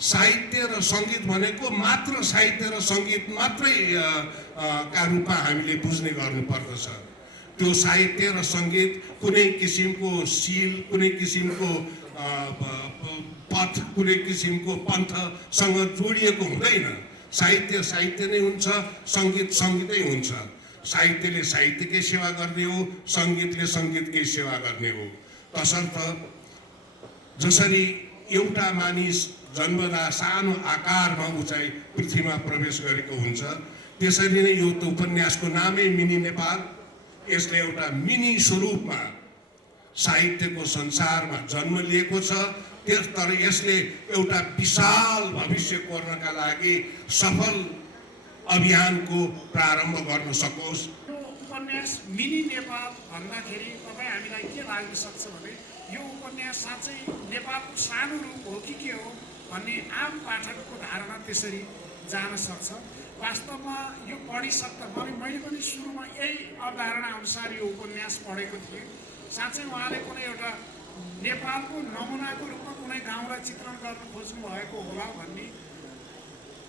साहित्य र सङ्गीत भनेको मात्र साहित्य र सङ्गीत मात्रै का रूपमा हामीले बुझ्ने गर्नुपर्दछ। त्यो साहित्य र सङ्गीत कुनै किसिमको सिल, कुनै किसिमको पथ, कुनै किसिमको पन्थसँग जोडिएको हुँदैन। साहित्य साहित्य नै हुन्छ, सङ्गीत सङ्गीतै हुन्छ। साहित्यले साहित्यकै सेवा गर्ने हो, सङ्गीतले सङ्गीतकै सेवा गर्ने हो। तसर्थ जसरी एउटा मानिस जन्मदा सानो आकारमा उचाइ पृथ्वीमा प्रवेश गरेको हुन्छ, त्यसरी नै यो त उपन्यासको नामै मिनी नेपाल। यसले एउटा मिनी स्वरूपमा साहित्यको संसारमा जन्म लिएको छ। तर यसले एउटा विशाल भविष्य कोर्नका लागि सफल अभियानको प्रारम्भ गर्न सकोस्। यो उपन्यास मिनी नेपाल भन्दाखेरि तपाईँ हामीलाई के लाग्न सक्छ भने यो उपन्यास साँच्चै नेपालको सानो रूप हो कि के हो भन्ने आम पाठकको धारणा त्यसरी जान सक्छ। वास्तवमा यो पढिसक्दा मैले पनि सुरुमा यही अवधारणा अनुसार यो उपन्यास पढेको थिएँ। साँच्चै उहाँले कुनै एउटा नेपालको नमुनाको रूपमा कुनै गाउँलाई चित्रण गर्न खोज्नु भएको होला भन्ने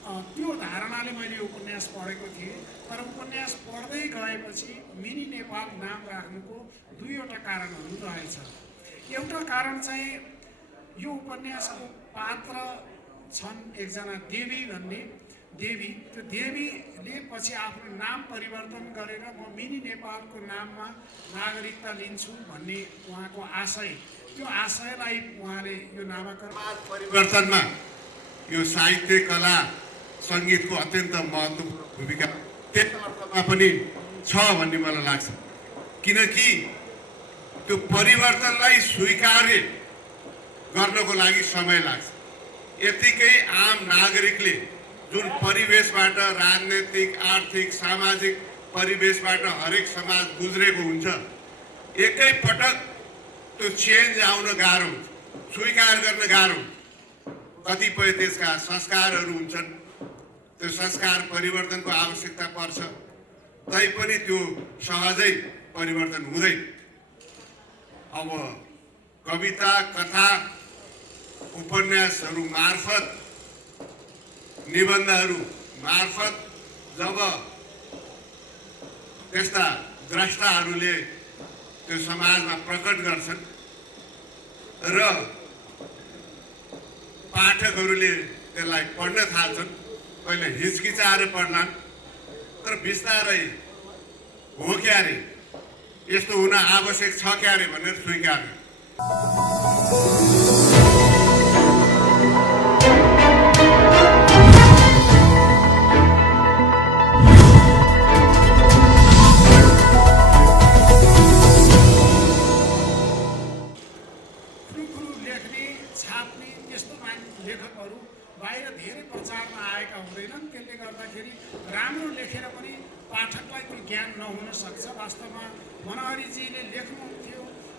त्यो धारणाले मैले उपन्यास पढेको थिएँ। तर उपन्यास पढ्दै गएपछि मिनी नेपाल नाम राख्नुको दुईवटा कारणहरू रहेछ। एउटा कारण चाहिँ यो उपन्यासको पात्र छन् एकजना देवी भन्ने देवी। त्यो देवीले पछि आफ्नो नाम परिवर्तन गरेर म मिनी नेपालको नाममा नागरिकता लिन्छु भन्ने उहाँको आशय, त्यो आशयलाई उहाँले यो नामाकरण परिवर्तनमा यो साहित्य, कला, सङ्गीतको अत्यन्त महत्त्वपूर्ण भूमिका त्यस अर्थमा पनि छ भन्ने मलाई लाग्छ। किनकि त्यो परिवर्तनलाई स्वीकार्य गर्नको लागि समय लाग्छ। यतिकै आम नागरिकले जुन परिवेशबाट, राजनैतिक, आर्थिक, सामाजिक परिवेशबाट हरेक समाज गुज्रेको हुन्छ, एकै पटक त्यो चेन्ज आउन गाह्रो हुन्छ, स्वीकार गर्न गाह्रो हुन्छ। कतिपय त्यसका संस्कारहरू हुन्छन्, त्यो संस्कार परिवर्तनको आवश्यकता पर्छ, तैपनि त्यो सहजै परिवर्तन हुँदैन। अब कविता, कथा, उपन्यासहरू मार्फत, निबन्धहरू मार्फत जब त्यस्ता द्रष्टाहरूले त्यो समाजमा प्रकट गर्छन् र पाठकहरूले त्यसलाई पढ्न थाल्छन्, पहिले हिचकिचाएर पढ्लान्, तर बिस्तारै हो क्यारे, यस्तो हुन आवश्यक छ क्यारे भनेर स्वीकार्नु। लेखकहरू बाहिर धेरै प्रचारमा आएका हुँदैनन्। त्यसले गर्दाखेरि राम्रो लेखेर पनि पाठकलाई त्यो ज्ञान नहुन सक्छ। वास्तवमा मनहरीजीले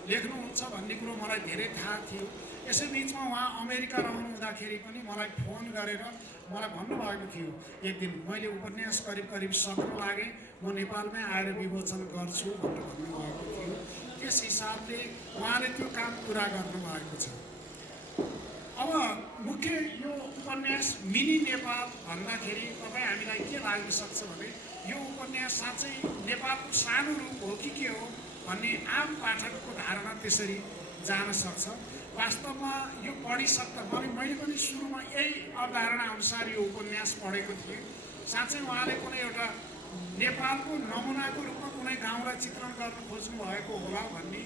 लेख्नुहुन्छ भन्ने कुरो मलाई धेरै थाहा थियो। यसै बिचमा उहाँ अमेरिका रहनु हुँदाखेरि पनि मलाई फोन गरेर मलाई भन्नुभएको थियो, एक दिन मैले उपन्यास करिब करिब सक्नु लागेँ, म नेपालमै आएर विमोचन गर्छु भनेर भन्नुभएको थियो। त्यस हिसाबले उहाँले त्यो काम पुरा गर्नुभएको छ। अब मुख्य यो उपन्यास मिनी नेपाल भन्दाखेरि तपाईँ हामीलाई के लाग्न सक्छ भने यो उपन्यास साँच्चै नेपालको सानो रूप हो कि के हो भन्ने आम पाठकको धारणा त्यसरी जान सक्छ। वास्तवमा यो पढिसक्दा मैले पनि सुरुमा यही अवधारणा अनुसार यो उपन्यास पढेको थिएँ। साँच्चै उहाँले कुनै एउटा नेपालको नमुनाको रूपमा कुनै गाउँलाई चित्रण गर्न खोज्नु भएको होला भन्ने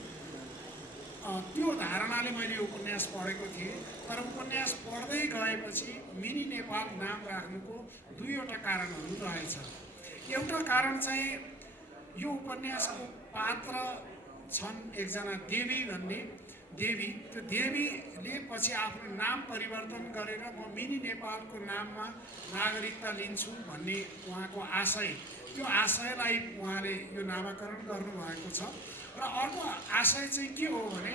त्यो धारणाले मैले उपन्यास पढेको थिएँ। तर उपन्यास पढ्दै गएपछि मिनी नेपाल नाम राख्नुको दुईवटा कारणहरू रहेछ। एउटा कारण चाहिँ यो उपन्यासको पात्र छन् एकजना देवी भन्ने देवी। त्यो देवीले पछि आफ्नो नाम परिवर्तन गरेर म मिनी नेपालको नाममा नागरिकता लिन्छु भन्ने उहाँको आशय, त्यो आशयलाई उहाँले यो नामाकरण गर्नुभएको छ। र अर्को आशय चाहिँ के हो भने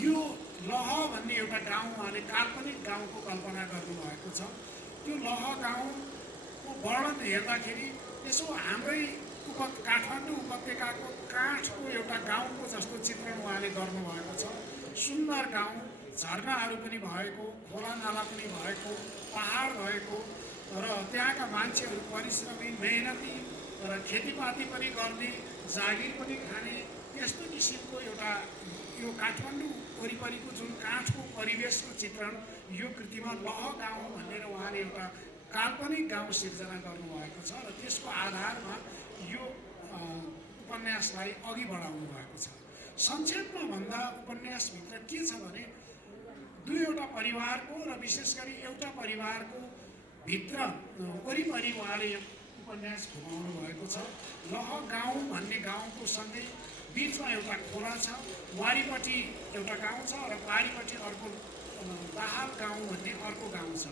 यो लह भन्ने एउटा गाउँ उहाँले काल्पनिक गाउँको कल्पना गर्नुभएको छ। त्यो लह गाउँको वर्णन हेर्दाखेरि यसो हाम्रै काठमाडौँ उपत्यकाको काठको एउटा गाउँको जस्तो चित्रण उहाँले गर्नुभएको छ। सुन्दर गाउँ, झरनाहरू पनि भएको, खोला नाला पनि भएको, पहाड भएको र त्यहाँका मान्छेहरू परिश्रमी, मेहनती र खेतीपाती पनि गर्ने, जागिर पनि खाने, त्यस्तो किसिमको एउटा यो काठमाडौँ वरिपरिको जुन काठको परिवेशको चित्रण यो कृतिमा लह गाउँ भनेर उहाँले एउटा काल्पनिक गाउँ सिर्जना गर्नुभएको छ र त्यसको आधारमा यो उपन्यासलाई अघि बढाउनु भएको छ। संक्षेपमा भन्दा उपन्यासभित्र के छ भने दुईवटा परिवारको र विशेष गरी एउटा परिवारको भित्र वरिपरि उहाँले उपन्यास घुमाउनु भएको छ। लह गाउँ भन्ने गाउँको सँगै बिचमा एउटा खोला छ, वारिपट्टि एउटा गाउँ छ र पारिपट्टि अर्को दाहाल गाउँ भन्ने अर्को गाउँ छ।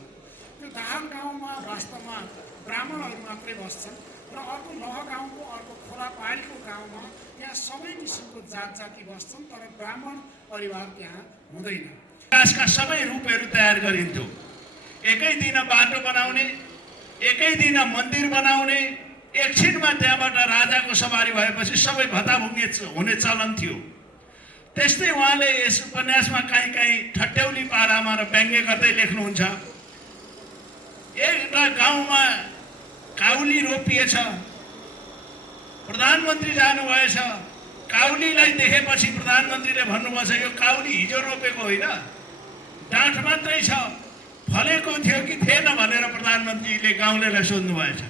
त्यो दाहाल गाउँमा वास्तवमा ब्राह्मणहरू मात्रै बस्छन् र अर्को लह गाउँको अर्को खोला पारीको गाउँमा त्यहाँ सबै किसिमको जात जाति बस्छन्, तर ब्राह्मण परिवार त्यहाँ हुँदैन। विकासका सबै रूपहरू तयार गरिन्थ्यो। एकै दिन बाटो बनाउने, एकै दिन मन्दिर बनाउने, एकछिनमा त्यहाँबाट राजाको सवारी भएपछि सबै भत्ताभुङ्गे हुने चलन थियो। त्यस्तै उहाँले यस उपन्यासमा काहीँ काहीँ ठट्यौली पारामा र व्यङ्ग्य गर्दै लेख्नुहुन्छ। एउटा गाउँमा काउली रोपिएछ, प्रधानमन्त्री जानुभएछ, काउलीलाई देखेपछि प्रधानमन्त्रीले भन्नुभएछ यो काउली हिजो रोपेको होइन, डाँठ मात्रै छ, फलेको थियो कि थिएन भनेर प्रधानमन्त्रीले गाउँलेलाई सोध्नुभएछ।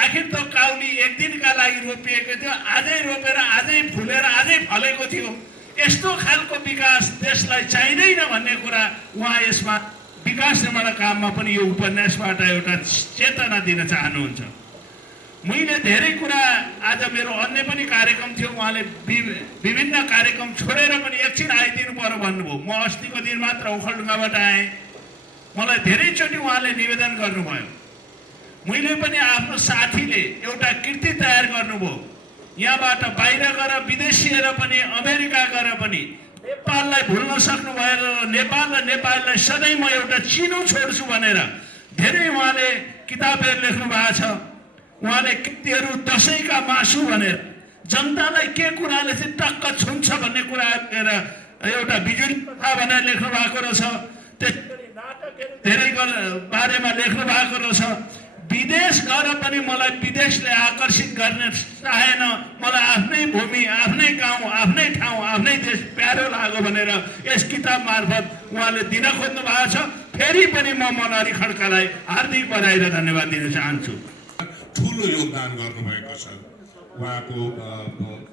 आखिर त काउली एक दिनका लागि रोपिएको थियो, आजै रोपेर आजै फुलेर आजै फलेको थियो। यस्तो खालको विकास देशलाई चाहिँदैन भन्ने कुरा उहाँ यसमा विकास निर्माण काममा पनि यो उपन्यासबाट एउटा चेतना दिन चाहनुहुन्छ। मैले धेरै कुरा, आज मेरो अन्य पनि कार्यक्रम थियो, उहाँले विभिन्न कार्यक्रम छोडेर पनि एकछिन आइदिनु पर्यो भन्नुभयो। म अस्तिको दिन मात्र ओखलढुङ्गाबाट आएँ, मलाई धेरैचोटि उहाँले निवेदन गर्नुभयो। मैले पनि आफ्नो साथीले एउटा कृति तयार गर्नुभयो, यहाँबाट बाहिर गएर विदेशिएर पनि अमेरिका गएर पनि नेपाललाई भुल्न सक्नु भएर नेपाल र नेपाललाई सधैँ म एउटा चिनो छोड्छु भनेर धेरै उहाँले किताबहरू लेख्नु भएको छ। उहाँले कृतिहरू दसैँका मासु भनेर जनतालाई के कुराले चाहिँ टक्क छुन्छ भन्ने कुरा एउटा बिजुली कथा भनेर लेख्नु भएको रहेछ। त्यसरी नाटकहरू धेरै बारेमा लेख्नु भएको रहेछ। विदेश गएर पनि मलाई विदेशले आकर्षित गर्न चाहेन, मलाई आफ्नै भूमि, आफ्नै गाउँ, आफ्नै ठाउँ, आफ्नै देश प्यारो लाग्यो भनेर यस किताब मार्फत उहाँले दिन खोज्नु भएको छ। फेरि पनि म मनहरी खड्कालाई हार्दिक बधाई र धन्यवाद दिन चाहन्छु। ठुलो योगदान गर्नुभएको छ, उहाँको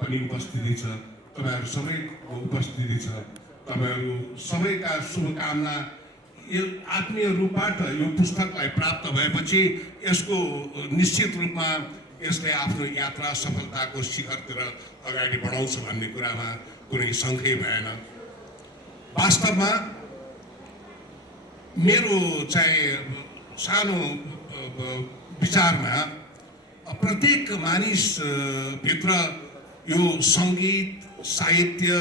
पनि उपस्थिति छ, तपाईँहरू सबैको उपस्थिति छ। तपाईँहरू सबैका शुभकामना। यो आत्मीय रूपबाट यो पुस्तकलाई प्राप्त भएपछि यसको निश्चित रूपमा यसले आफ्नो यात्रा सफलताको शिखरतिर अगाडि बढाउँछ भन्ने कुरामा कुनै शङ्कै भएन। वास्तवमा मेरो चाहिँ सानो विचारमा प्रत्येक मानिस भित्र यो सङ्गीत, साहित्य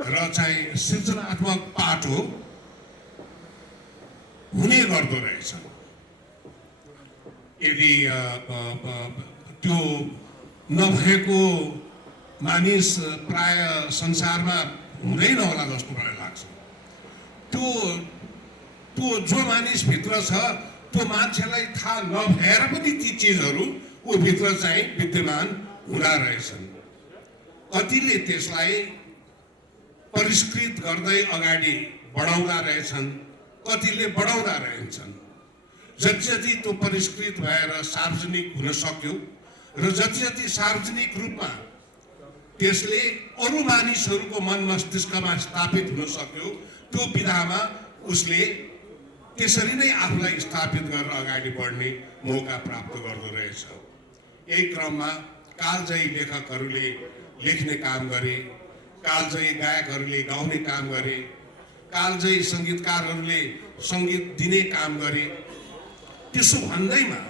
र चाहिँ सृजनात्मक पाटो हुने गर्दो रहेछ। यदि त्यो नभएको मानिस प्राय संसारमा हुँदैन होला जस्तो मलाई लाग्छ। त्यो जो मानिस भित्र छ त्यो मान्छेलाई थाहा नभएर पनि ती चिजहरू ऊ भित्र चाहिँ विद्यमान हुँदा रहेछन्। कतिले त्यसलाई परिष्कृत गर्दै अगाडि बढाउँदा रहेछन्, कतिले बढाउँदा रहन्छन्। जति जति त्यो परिष्कृत भएर सार्वजनिक हुन सक्यो र जति जति सार्वजनिक रूपमा त्यसले अरू मानिसहरूको मन मस्तिष्कमा स्थापित हुन सक्यो, त्यो विधामा उसले त्यसरी नै आफूलाई स्थापित गरेर अगाडि बढ्ने मौका प्राप्त गर्दो रहेछ। यही क्रममा कालजयी लेखकहरूले लेख्ने काम गरे, कालजयी गायकहरूले गाउने काम गरे, कालजयी सङ्गीतकारहरूले सङ्गीत दिने काम गरे। त्यसो भन्दैमा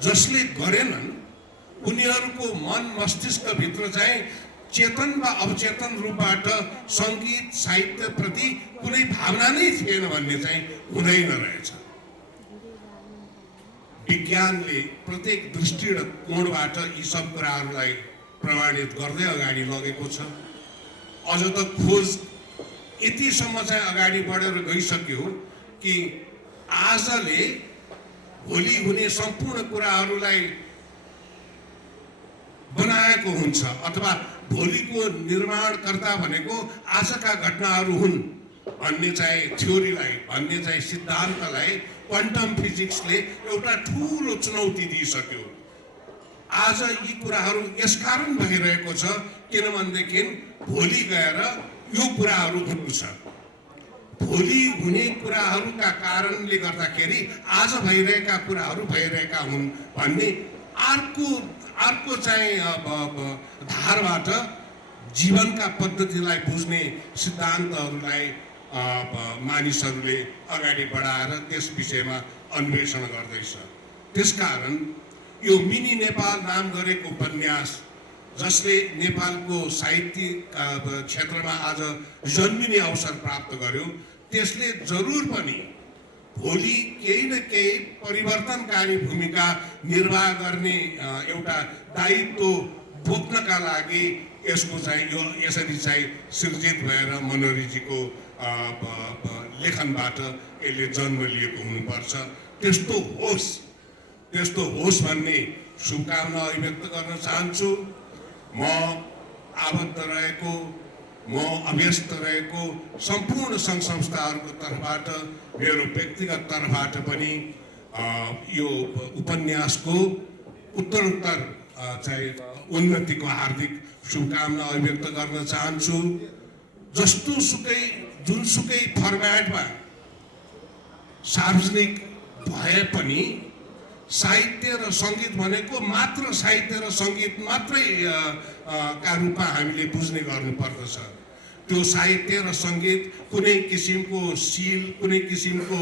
जसले गरेनन् उनीहरूको मन मस्तिष्कभित्र चाहिँ चेतन वा अवचेतन रूपबाट सङ्गीत साहित्यप्रति कुनै भावना नै थिएन भन्ने चाहिँ हुँदैन रहेछ। विज्ञानले प्रत्येक दृष्टि र कोणबाट यी सब कुराहरूलाई प्रमाणित गर्दै अगाडि लगेको छ। अझ त खोज यतिसम्म चाहिँ अगाडि बढेर गइसक्यो कि आजले भोलि हुने सम्पूर्ण कुराहरूलाई बनाएको हुन्छ अथवा भोलिको निर्माणकर्ता भनेको आजका घटनाहरू हुन् भन्ने चाहिँ थ्योरीलाई, भन्ने चाहिँ सिद्धान्तलाई क्वान्टम फिजिक्सले एउटा ठुलो चुनौती दिइसक्यो। आज यी कुराहरू यसकारण भइरहेको छ किनभनेदेखि भोलि गएर यो कुराहरू हुनु छ। भोलि हुने कुराहरूका कारणले गर्दाखेरि आज भइरहेका कुराहरू भइरहेका हुन् भन्ने अर्को चाहिँ धारबाट जीवनका पद्धतिलाई बुझ्ने सिद्धान्तहरूलाई मानिसहरूले अगाडि बढाएर त्यस विषयमा अन्वेषण गर्दैछ। त्यसकारण यो मिनी नेपाल नाम गरेको उपन्यास जसले नेपालको साहित्यिक क्षेत्रमा आज जन्मिने अवसर प्राप्त गर्यो, त्यसले जरुर पनि भोलि केही न केही परिवर्तनकारी भूमिका निर्वाह गर्ने एउटा दायित्व बोक्नका लागि यसको चाहिँ यो यसरी चाहिँ सिर्जित भएर मनोहरीजीको लेखनबाट यसले जन्म लिएको हुनुपर्छ। त्यस्तो होस् भन्ने शुभकामना अभिव्यक्त गर्न चाहन्छु। म आबद्ध रहेको, म अभ्यस्त रहेको सम्पूर्ण सङ्घ संस्थाहरूको तर्फबाट, मेरो व्यक्तिगत तर्फबाट पनि यो उपन्यासको उत्तरोत्तर चाहिँ उन्नतिको हार्दिक शुभकामना अभिव्यक्त गर्न चाहन्छु। जुनसुकै फर्मेटमा सार्वजनिक भए पनि साहित्य र सङ्गीत भनेको मात्र साहित्य र सङ्गीत मात्रै का रूपमा हामीले बुझ्ने गर्नुपर्दछ। त्यो साहित्य र सङ्गीत कुनै किसिमको सिल, कुनै किसिमको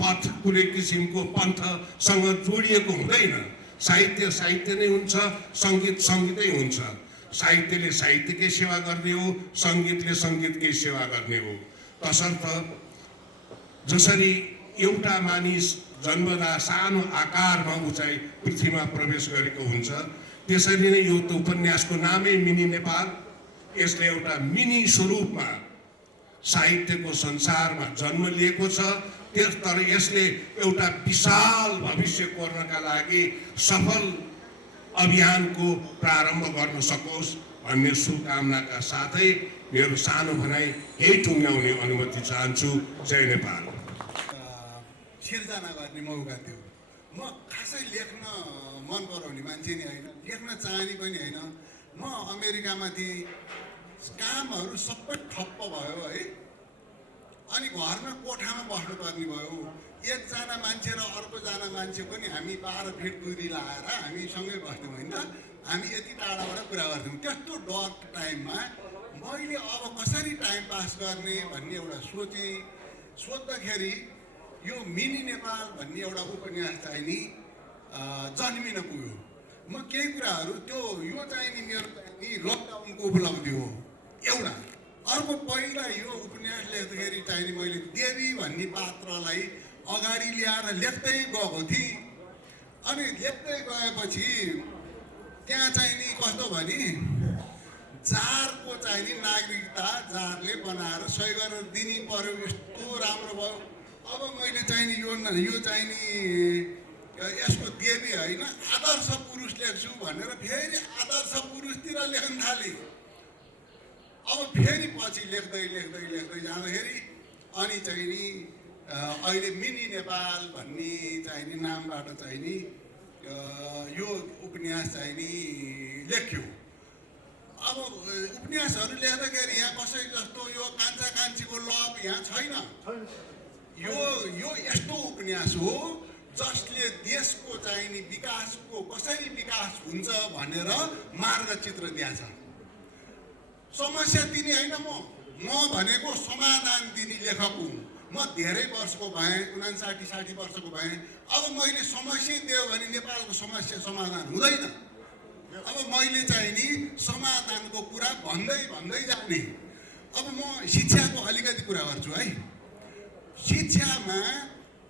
पथ, कुनै किसिमको पन्थसँग जोडिएको हुँदैन। साहित्य साहित्य नै हुन्छ, सङ्गीत सङ्गीतै हुन्छ। साहित्यले साहित्यकै सेवा गर्ने हो, सङ्गीतले सङ्गीतकै सेवा गर्ने हो। तसर्थ जसरी एउटा मानिस जन्मदा सानो आकारमा ऊ चाहिँ पृथ्वीमा प्रवेश गरेको हुन्छ, त्यसरी नै यो उपन्यासको नामै मिनी नेपाल। यसले एउटा मिनी स्वरूपमा साहित्यको संसारमा जन्म लिएको छ। तर यसले एउटा विशाल भविष्य कोर्नका लागि सफल अभियानको प्रारम्भ गर्न सकोस् भन्ने शुभकामनाका साथै मेरो सानो भनाइ यही टुङ्ग्याउने अनुमति चाहन्छु। जय नेपाल। सिर्जना गर्ने मौका थियो। म खासै लेख्न मन पराउने मान्छे नि होइन, लेख्न चाहने पनि होइन। म अमेरिकामा थिएँ, कामहरू सबै ठप्प भयो है, अनि घरमा कोठामा बस्नुपर्ने भयो। एकजना मान्छे र अर्कोजना मान्छे पनि हामी 12 फिट दूरी लाएर हामी सँगै बस्थ्यौँ होइन, हामी यति टाढाबाट कुरा गर्थ्यौँ। त्यस्तो डर टाइममा मैले अब कसरी टाइम पास गर्ने भन्ने एउटा सोच्दाखेरि यो मिनी नेपाल भन्ने एउटा उपन्यास चाहिँ नि जन्मिन पुग्यो। म केही कुराहरू यो चाहिँ नि मेरो चाहिँ नि लकडाउनको उपलब्धि हो एउटा। अर्को पहिला यो उपन्यास लेख्दाखेरि चाहिँ नि मैले देवी भन्ने पात्रलाई अगाडि ल्याएर लेख्दै गएको थिएँ। अनि लेख्दै गएपछि त्यहाँ चाहिँ नि कस्तो भने जारको चाहिँ नि नागरिकता जारले बनाएर सही गरेर दिनै पर्यो। यस्तो राम्रो भयो। अब मैले चाहिँ नि यो चाहिँ नि यसको देवी होइन आदर्श पुरुष लेख्छु भनेर फेरि आदर्श पुरुषतिर लेख्न थालेँ। अब फेरि पछि लेख्दै जाँदाखेरि अनि चाहिँ नि अहिले मिनी नेपाल भन्ने चाहिँ नि नामबाट चाहिँ नि यो उपन्यास चाहिँ नि लेख्यो। अब उपन्यासहरू लेख्दाखेरि यहाँ कसै जस्तो यो कान्छा कान्छीको लभ यहाँ छैन। यो यस्तो उपन्यास हो जसले देशको चाहिँ नि विकासको कसरी विकास हुन्छ भनेर मार्गचित्र दिएछ। समस्या दिने होइन, म भनेको समाधान दिने लेखक हुँ। म धेरै वर्षको भएँ, 59-60 वर्षको भएँ। अब मैले समस्या दियो भने नेपालको समस्या समाधान हुँदैन। अब मैले चाहिँ नि समाधानको कुरा भन्दै जाने। अब म शिक्षाको अलिकति कुरा गर्छु है। शिक्षामा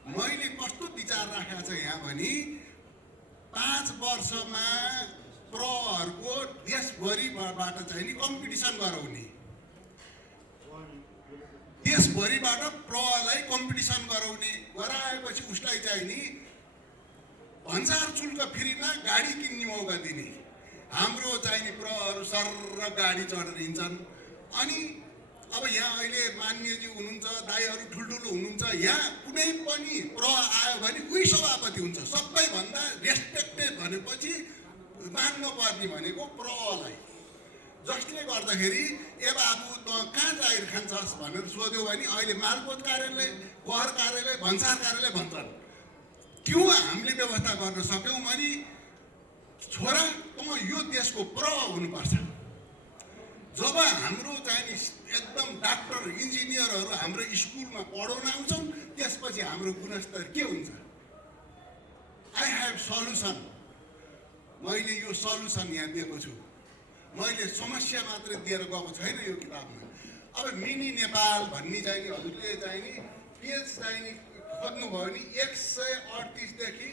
मैले कस्तो विचार राखेको छ यहाँ भने 5 वर्षमा प्रहरको देशभरिबाट चाहिँ नि कम्पिटिसन गराउने। देशभरिबाट प्रलाई कम्पिटिसन गराउने गराएपछि उसलाई चाहिँ नि भन्सार शुल्क फ्रीमा गाडी किन्ने मौका दिने। हाम्रो चाहिँ नि प्रहरू सर गाडी चढेर हिँड्छन्। अनि अब यहाँ अहिले मान्यजी हुनुहुन्छ, दाईहरू ठुल्ठुलो हुनुहुन्छ, यहाँ कुनै पनि प्र आयो भने उही सभापति हुन्छ। सबैभन्दा रेस्पेक्टेड भनेपछि मान्नुपर्ने भनेको प्रलाई। जसले गर्दाखेरि ए बाबु त कहाँ जागिर खान्छस् भनेर सोध्यो भने अहिले मालपोत कार्यालय, कर कार्यालय, भन्सार कार्यालय भन्छन्। त्यो हामीले व्यवस्था गर्न सक्यौँ भने छोरा त यो देशको प्र हुनुपर्छ। जब हाम्रो चाहिँ नि एकदम डाक्टर इन्जिनियरहरू हाम्रो स्कुलमा पढाउन आउँछन्, त्यसपछि हाम्रो गुणस्तर के हुन्छ? I have solution. मैले यो सल्युसन यहाँ दिएको छु। मैले समस्या मात्रै दिएर गएको छैन यो किताबमा। अब मिनी नेपाल भन्ने चाहिँ नि हजुरले चाहिँ नि पेज चाहिँ नि खोज्नुभयो भने 138 देखि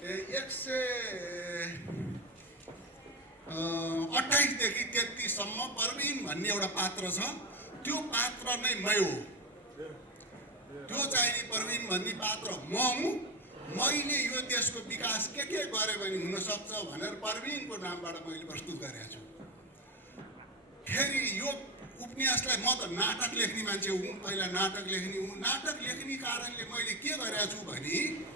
128 देखि 33 सम्म परवीन भन्ने एउटा पात्र छ। त्यो पात्र नै मै हो। त्यो चाहिँ नि परवीन भन्ने पात्र म हुँ। मैले यो देशको विकास के गरे भने हुन सक्छ भनेर परवीनको नामबाट मैले प्रस्तुत गरेको छु। फेरि यो उपन्यासलाई म त नाटक लेख्ने मान्छे हुँ, पहिला नाटक लेख्ने हुँ। नाटक लेख्ने कारणले मैले के गरेको छु भने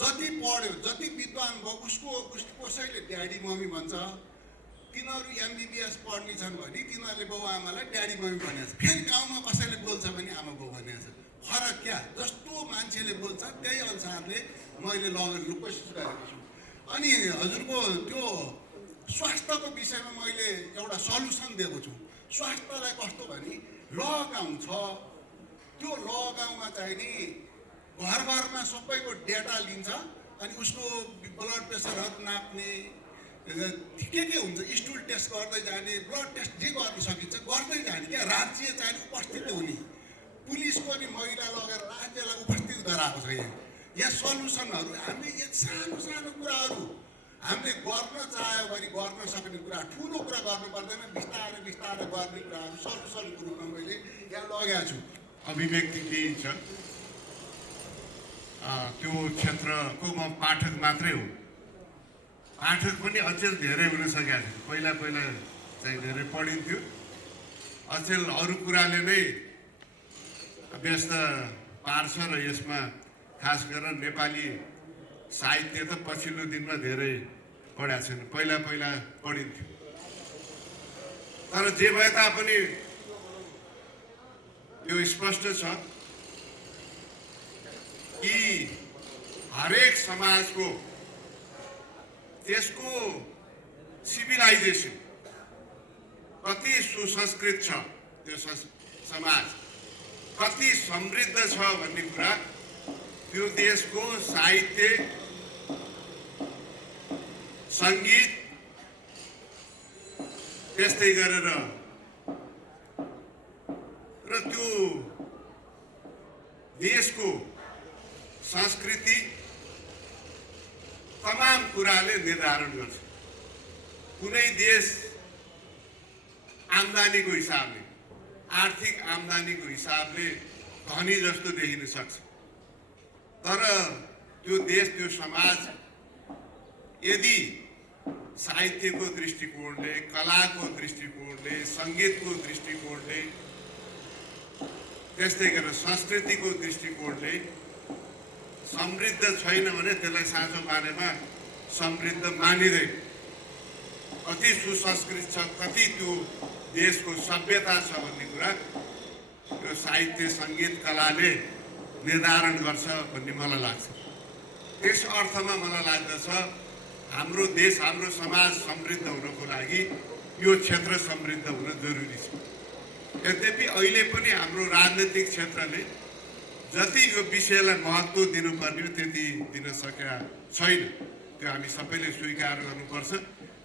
जति पढ्यो, जति विद्वान भयो उसको कसैले ड्याडी मम्मी भन्छ। तिनीहरू MBBS पढ्ने छन् भने तिनीहरूले बाउ आमालाई ड्याडी मम्मी भनेको छ। फेरि गाउँमा कसैले बोल्छ भने आमा बाउ भनेको छ। फरक क्या? जस्तो मान्छेले बोल्छ त्यही अनुसारले मैले लगेर कोसिस गरेको छु। अनि हजुरको त्यो स्वास्थ्यको विषयमा मैले एउटा सल्युसन दिएको छु। स्वास्थ्यलाई कस्तो भने ल गाउँ छ। त्यो ल गाउँमा चाहिँ नि घर घरमा सबैको डेटा लिन्छ। अनि उसको ब्लड प्रेसरहरू नाप्ने के हुन्छ, स्टुल टेस्ट गर्दै जाने, ब्लड टेस्ट जे गर्न सकिन्छ गर्दै जाने क्या। राज्य चाहिँ उपस्थित हुने। पुलिसको नि महिला लगेर राज्यलाई उपस्थित गराएको छ। यहाँ सल्युसनहरू हामीले यहाँ सानो सानो कुराहरू हामीले गर्न चाह्यो भने गर्न सक्ने कुरा, ठुलो कुरा गर्नु पर्दैन, बिस्तारै बिस्तारै गर्ने कुराहरू सल्युसनको रूपमा मैले यहाँ लगेको छु। अभिव्यक्ति केही छ, त्यो क्षेत्रको म पाठक मात्रै हो। पाठक पनि अचेल धेरै हुन सकेका थिए। पहिला चाहिँ धेरै पढिन्थ्यो। अचेल अरू कुराले नै व्यस्त पार्छ र यसमा खास गरेर नेपाली साहित्य त पछिल्लो दिनमा धेरै पढाएको छैन। पहिला पढिन्थ्यो। तर जे भए तापनि यो स्पष्ट छ कि हरेक समाजको त्यसको सिभिलाइजेसन कति सुसंस्कृत छ, त्यो समाज कति समृद्ध छ भन्ने कुरा त्यो देशको साहित्य, सङ्गीत, त्यस्तै गरेर र त्यो देशको संस्कृति तमाम कुराले निर्धारण गर्छ। कुनै देश आम्दानीको हिसाबले, आर्थिक आम्दानीको हिसाबले धनी जस्तो देखिन सक्छ। तर त्यो देश, त्यो समाज यदि साहित्यको दृष्टिकोणले, कलाको दृष्टिकोणले, सङ्गीतको दृष्टिकोणले, त्यस्तै गरेर संस्कृतिको दृष्टिकोणले समृद्ध छैन भने त्यसलाई साँचो मानेमा समृद्ध मानिँदैन। कति सुसंस्कृत छ, कति त्यो देशको सभ्यता छ भन्ने कुरा त्यो साहित्य, सङ्गीत, कलाले निर्धारण गर्छ भन्ने मलाई लाग्छ। त्यस अर्थमा मलाई लाग्दछ हाम्रो देश, हाम्रो समाज समृद्ध हुनको लागि यो क्षेत्र समृद्ध हुन जरुरी छ। यद्यपि अहिले पनि हाम्रो राजनीतिक क्षेत्रले जति यो विषयलाई महत्त्व दिनुपर्ने हो त्यति दिन सकेका छैन। त्यो हामी सबैले स्वीकार गर्नुपर्छ।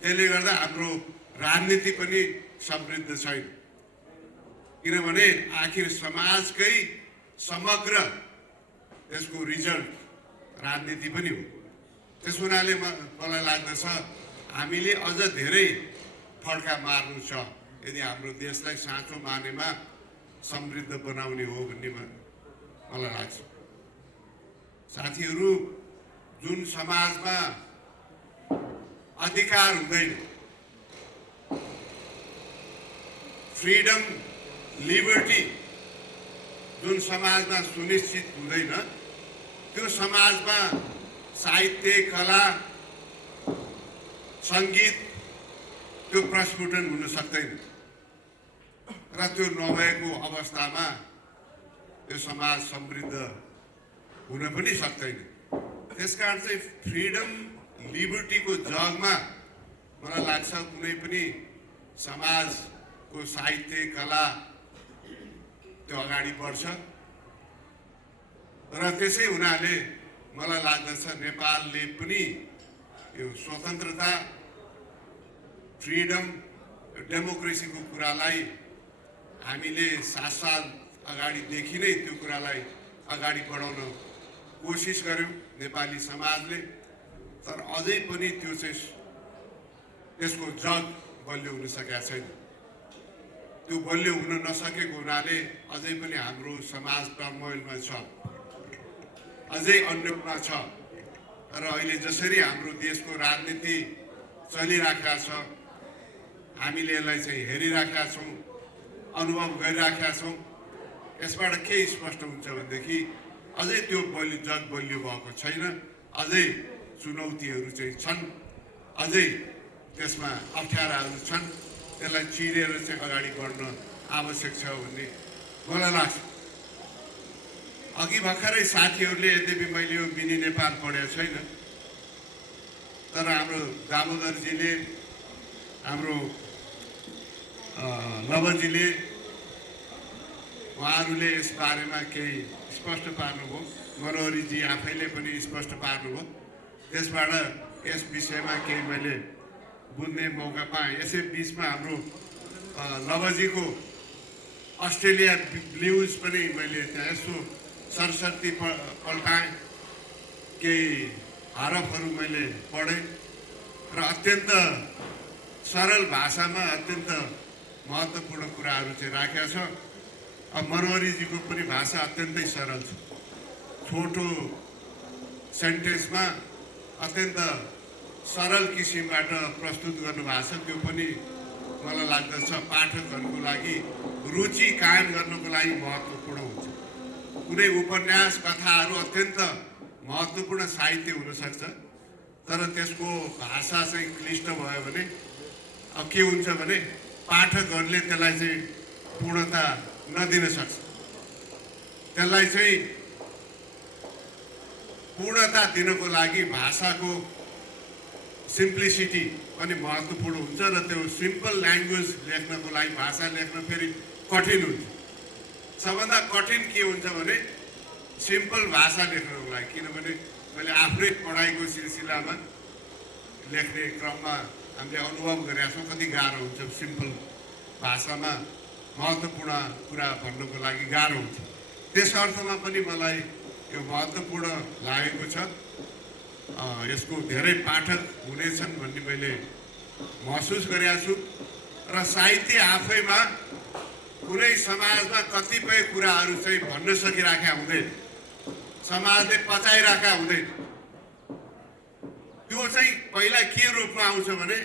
त्यसले गर्दा हाम्रो राजनीति पनि समृद्ध छैन। किनभने आखिर समाजकै समग्र त्यसको रिजल्ट राजनीति पनि हो। त्यस हुनाले मलाई लाग्दछ हामीले अझ धेरै फड्का मार्नु छ यदि हाम्रो देशलाई साँचो मानेमा समृद्ध बनाउने हो भन्ने मलाई लाग्छ। साथीहरू, जुन समाजमा अधिकार हुँदैन, फ्रिडम लिबर्टी जुन समाजमा सुनिश्चित हुँदैन, त्यो समाजमा साहित्य, कला, सङ्गीत त्यो प्रस्फुटन हुन सक्दैन र त्यो नभएको अवस्थामा त्यो समाज समृद्ध हुन पनि सक्दैन। त्यसकारण चाहिँ फ्रिडम लिबर्टीको जगमा मलाई लाग्छ कुनै पनि समाजको साहित्य, कला त्यो अगाडि बढ्छ र त्यसै हुनाले मलाई लाग्दछ नेपालले पनि यो स्वतन्त्रता, फ्रिडम, डेमोक्रेसीको कुरालाई हामीले 7 साल अगाडिदेखि नै त्यो कुरालाई अगाडि बढाउन कोसिस गर्यौँ नेपाली समाजले, तर अझै पनि त्यो चाहिँ त्यसको जग बलियो हुन सकेका छैन। त्यो बलियो हुन नसकेको हुनाले अझै पनि हाम्रो समाज टर्मोइलमा छ, अझै अन्यमा छ र अहिले जसरी हाम्रो देशको राजनीति चलिराखेका छ, हामीले यसलाई चाहिँ हेरिराखेका छौँ, अनुभव गरिराखेका छौँ। यसबाट के स्पष्ट हुन्छ भनेदेखि अझै त्यो जग बलियो भएको छैन, अझै चुनौतीहरू चाहिँ छन्, अझै त्यसमा अप्ठ्याराहरू छन्। त्यसलाई चिरेर चाहिँ अगाडि बढ्न आवश्यक छ भन्ने मलाई लाग्छ। अघि भर्खरै साथीहरूले, यद्यपि मैले यो मिनी नेपाल पढेको छैन, तर हाम्रो दामोदरजीले, हाम्रो नवजीले, उहाँहरूले यस बारेमा केही स्पष्ट पार्नुभयो, मनोहरीजी आफैले पनि स्पष्ट पार्नुभयो। त्यसबाट यस विषयमा केही मैले बुझ्ने मौका पाएँ। यसै बिचमा हाम्रो नवजीको अस्ट्रेलिया ब्लुज पनि मैले त्यहाँ यसो सरस्वती पल्टाएँ, केही हरफहरू मैले पढेँ र अत्यन्त सरल भाषामा अत्यन्त महत्त्वपूर्ण कुराहरू चाहिँ राखेका छ। अब मनोहरीजीको पनि भाषा अत्यन्तै सरल छ, छोटो सेन्टेन्समा अत्यन्त सरल किसिमबाट प्रस्तुत गर्नुभएको छ। त्यो पनि मलाई लाग्दछ पाठकहरूको लागि रुचि कायम गर्नको लागि महत्त्वपूर्ण हुन्छ। कुनै उपन्यास, कथाहरू अत्यन्त महत्त्वपूर्ण साहित्य हुनसक्छ, तर त्यसको भाषा चाहिँ क्लिष्ट भयो भने अब के हुन्छ भने पाठकहरूले त्यसलाई चाहिँ पूर्णता नदिन सक्छ। त्यसलाई चाहिँ पूर्णता दिनको लागि भाषाको सिम्प्लिसिटी पनि महत्त्वपूर्ण हुन्छ र त्यो सिम्पल ल्याङ्ग्वेज लेख्नको लागि, भाषा लेख्न फेरि कठिन हुन्छ। सबभन्दा कठिन के हुन्छ भने सिम्पल भाषा लेख्नको लागि, किनभने मैले आफ्नै पढाइको सिलसिलामा लेख्ने क्रममा हामीले अनुभव गरेका छौँ कति गाह्रो हुन्छ। सिम्पल भाषामा महत्त्वपूर्ण कुरा भन्नको लागि गाह्रो हुन्छ। त्यस अर्थमा पनि मलाई यो महत्त्वपूर्ण लागेको छ। यसको धेरै पाठक हुनेछन् भन्ने मैले महसुस गरेका छु र साहित्य आफैमा कुनै समाजमा कतिपय कुराहरू चाहिँ भन्न सकिराखेका हुँदैन, समाजले पचाइराखेका हुँदैन। त्यो चाहिँ पहिला के रूपमा आउँछ भने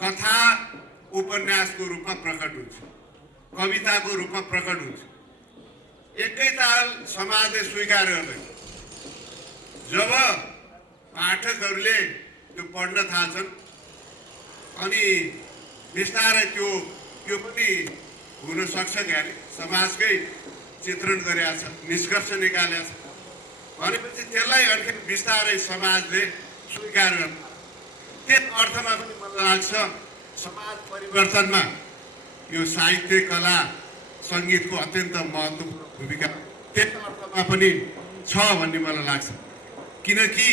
कथा, उपन्यासको रूपमा प्रकट हुन्छ, कविताको रूपमा प्रकट हुन्छ। एकैताल समाजले स्वीकार गर्दैन। जब पाठकहरूले त्यो पढ्न थाल्छन् अनि बिस्तारै त्यो पनि हुनसक्छ क्यारे समाजकै चित्रण गरेका छ, निष्कर्ष निकालेको छ भनेपछि त्यसलाई अलिकति बिस्तारै समाजले स्वीकार गर्छ। त्यस अर्थमा पनि मलाई लाग्छ समाज परिवर्तनमा यो साहित्य, कला, सङ्गीतको अत्यन्त महत्त्वपूर्ण भूमिका त्यस अर्थमा पनि छ भन्ने मलाई लाग्छ। किनकि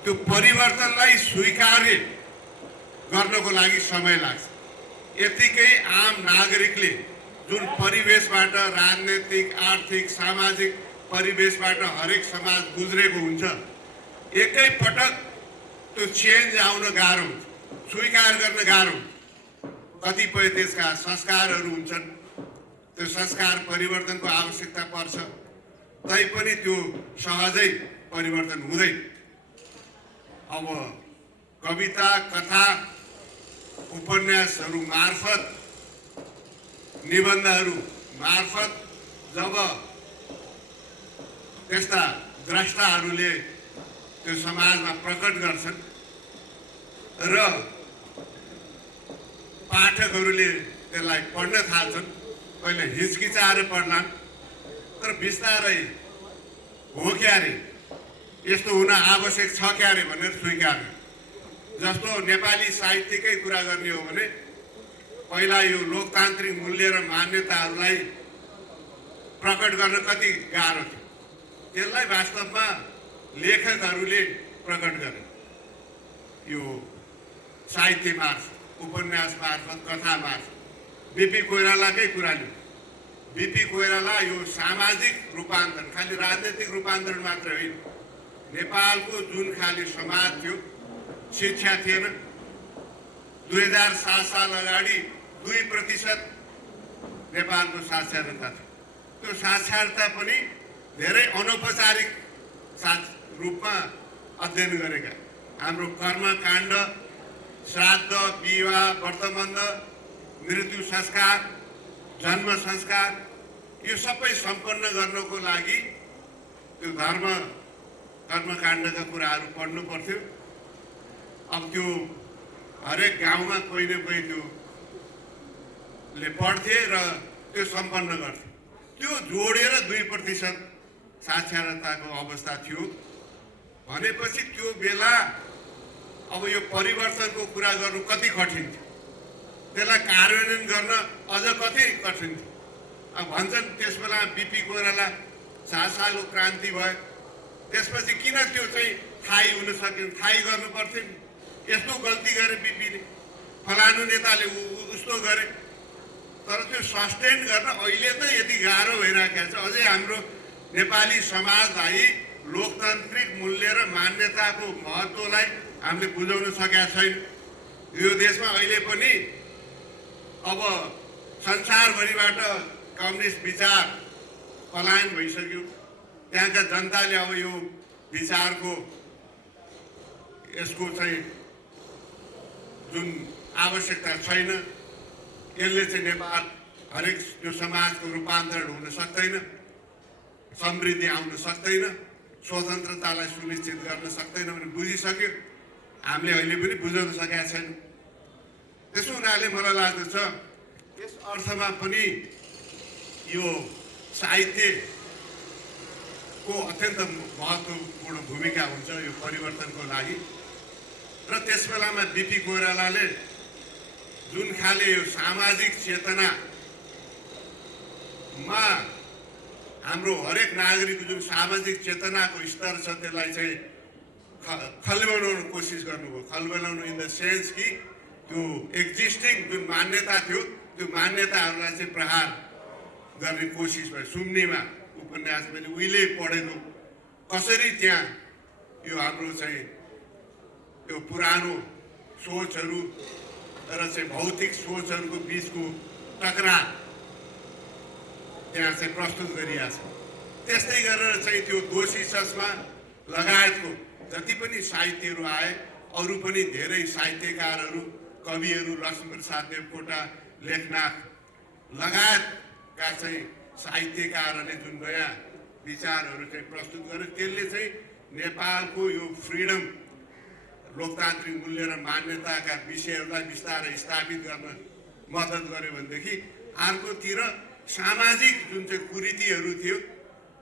त्यो परिवर्तनलाई स्वीकार्य गर्नको लागि समय लाग्छ। यतिकै आम नागरिकले जुन परिवेशबाट, राजनैतिक, आर्थिक, सामाजिक परिवेशबाट हरेक समाज गुज्रेको हुन्छ, एकैपटक त्यो चेन्ज आउन गाह्रो हुन्छ, स्वीकार गर्न गाह्रो हुन्छ। कतिपय त्यसका संस्कारहरू हुन्छन्, त्यो संस्कार परिवर्तनको आवश्यकता पर्छ, तैपनि त्यो सहजै परिवर्तन हुँदैन। अब कविता, कथा, उपन्यासहरू मार्फत, निबन्धहरू मार्फत जब त्यस्ता द्रष्टाहरूले त्यो समाजमा प्रकट गर्छन् र पाठकहरूले त्यसलाई पढ्न थाल्छन्, पहिले हिचकिचाएर पढ्लान्, तर बिस्तारै हो क्या रे, यस्तो हुन आवश्यक छ क्या रे भनेर स्वीकार्ने। जस्तो नेपाली साहित्यकै कुरा गर्ने हो भने पहिला यो लोकतान्त्रिक मूल्य र मान्यताहरूलाई प्रकट गर्न कति गाह्रो थियो, त्यसलाई वास्तवमा लेखकहरूले प्रकट गरे। यो साहित्य मार्फत, उपन्यास मार्फत, कथा मार्फत। बिपी कोइरालाकै कुरा लियो। बिपी कोइराला यो सामाजिक रूपान्तरण, खालि राजनैतिक रूपान्तरण मात्र होइन, नेपालको जुन खाले समाज थियो, शिक्षा थिएन। 2007 साल अगाडि 2% नेपालको साक्षरता थियो। त्यो साक्षरता पनि धेरै अनौपचारिक रूपमा अध्ययन गरेका। हाम्रो कर्मकाण्ड, श्राद्ध, विवाह, व्रतबन्ध, मृत्यु संस्कार, जन्म संस्कार, यो सबै सम्पन्न गर्नको लागि त्यो धर्म कर्मकाण्डका कुराहरू पढ्नु पर्थ्यो। अब त्यो हरेक गाउँमा कोही न कोही त्योले पढ्थे र त्यो सम्पन्न गर्थे। त्यो जोडेर 2% साक्षरताको अवस्था थियो भनेपछि त्यो बेला अब यो परिवर्तनको कुरा गर्नु कति कठिन थियो, त्यसलाई कार्यान्वयन गर्न अझ कति कठिन थियो। अब भन्छन् त्यस बेला बिपी कोइराला 7 सालको क्रान्ति भयो, त्यसपछि किन त्यो चाहिँ थाहै हुन सकेन, थाहै गर्नु पर्थ्यो नि। यस्तो गल्ती गरे बिपीले, फलानु नेताले उस्तो गरे, तर त्यो सस्टेन गर्न अहिले त यति गाह्रो भइरहेको छ। अझै हाम्रो नेपाली समाजलाई लोकतान्त्रिक मूल्य र मान्यताको महत्त्वलाई हामीले बुझाउन सकेका छैन। यो देशमा अहिले पनि अब संसारभरिबाट कम्युनिस्ट विचार पलायन भइसक्यो। त्यहाँका जनताले अब यो विचारको यसको चाहिँ जुन आवश्यकता छैन, यसले चाहिँ नेपाल हरेक त्यो समाजको रूपान्तरण हुन सक्दैन, समृद्धि आउन सक्दैन, स्वतन्त्रतालाई सुनिश्चित गर्न सक्दैन भने बुझिसक्यो। हामीले अहिले पनि बुझाउन सकेका छैनौँ। त्यसो हुनाले मलाई लाग्दछ यस अर्थमा पनि यो साहित्यको अत्यन्त महत्त्वपूर्ण भूमिका हुन्छ यो परिवर्तनको लागि। र त्यस बेलामा बिपी कोइरालाले जुन खाले यो सामाजिक चेतनामा हाम्रो हरेक नागरिकको जुन सामाजिक चेतनाको स्तर छ त्यसलाई चाहिँ खलबलाउन कोसिस गर्नुभयो। खलबलाउन इन द सेन्स कि त्यो एक्जिस्टिङ जुन मान्यता थियो त्यो मान्यताहरूलाई चाहिँ प्रहार गर्ने कोसिस भयो। सुम्निमा उपन्यास मैले उहिले पढेको, कसरी त्यहाँ यो हाम्रो चाहिँ यो पुरानो सोचहरू र चाहिँ भौतिक सोचहरूको बिचको टकरार त्यहाँ चाहिँ प्रस्तुत गरिएको छ। त्यस्तै गरेर चाहिँ त्यो दोषी चस्मा लगायतको जति पनि साहित्यहरू आए, अरू पनि धेरै साहित्यकारहरू, कविहरू, लक्ष्मीप्रसाद देवकोटा, लेखनाथ लगायतका चाहिँ साहित्यकारहरूले जुन नयाँ विचारहरू चाहिँ प्रस्तुत गरे, त्यसले चाहिँ नेपालको यो फ्रिडम, लोकतान्त्रिक मूल्य र मान्यताका विषयहरूलाई बिस्तारै स्थापित गर्न मद्दत गर्यो भनेदेखि अर्कोतिर सामाजिक जुन चाहिँ कुरीतिहरू थियो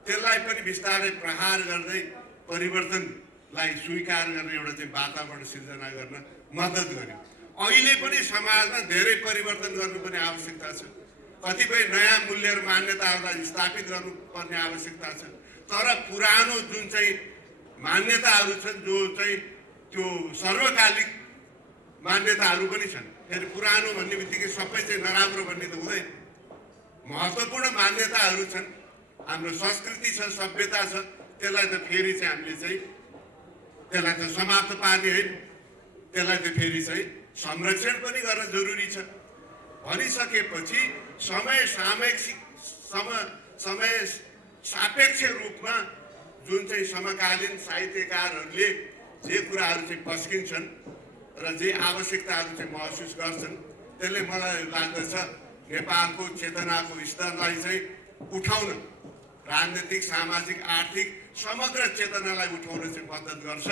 त्यसलाई पनि बिस्तारै प्रहार गर्दै परिवर्तनलाई स्वीकार गर्ने एउटा चाहिँ वातावरण सिर्जना गर्न मद्दत गर्यो। अहिले पनि समाजमा धेरै परिवर्तन गर्नुपर्ने आवश्यकता छ। कतिपय नयाँ मूल्य र मान्यताहरूलाई स्थापित गर्नुपर्ने आवश्यकता छ। तर पुरानो जुन चाहिँ मान्यताहरू छन्, जो चाहिँ त्यो सर्वकालिक मान्यताहरू पनि छन्, फेरि पुरानो भन्ने बित्तिकै सबै चाहिँ नराम्रो भन्ने त हुँदैन। महत्त्वपूर्ण मान्यताहरू छन्, हाम्रो संस्कृति छ, सभ्यता छ, त्यसलाई त फेरि चाहिँ हामीले चाहिँ त्यसलाई त समाप्त पार्ने होइन, त्यसलाई त फेरि चाहिँ संरक्षण पनि गर्न जरुरी छ। भनिसकेपछि समय समय सापेक्ष रूपमा जुन चाहिँ समकालीन साहित्यकारहरूले जे कुराहरू चाहिँ पस्किन्छन् र जे आवश्यकताहरू चाहिँ महसुस गर्छन् त्यसले मलाई लाग्दछ नेपालको चेतनाको स्तरलाई चाहिँ उठाउन, राजनीतिक सामाजिक आर्थिक समग्र चेतनालाई उठाउन चाहिँ मद्दत गर्छ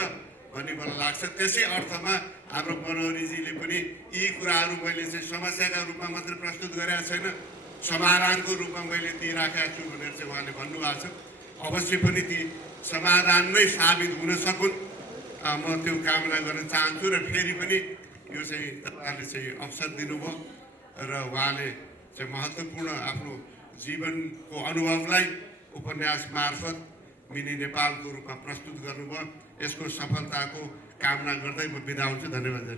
भन्ने मलाई लाग्छ। त्यसै अर्थमा हाम्रो मनोहरीजीले पनि यी कुराहरू मैले चाहिँ समस्याका रूपमा मात्रै प्रस्तुत गरेका छैन, समाधानको रूपमा मैले दिइराखेका छु भनेर चाहिँ उहाँले भन्नुभएको छ। अवश्य पनि ती समाधान नै साबित हुन सकुन्, म त्यो कामना गर्न चाहन्छु। र फेरि पनि यो चाहिँ तपाईँहरूले चाहिँ अवसर दिनुभयो र उहाँले चाहिँ महत्त्वपूर्ण आफ्नो जीवनको अनुभवलाई उपन्यास मार्फत मिनी नेपालको रूपमा प्रस्तुत गर्नुभयो। यसको सफलताको कामना गर्दै म बिदा हुन्छु। धन्यवाद।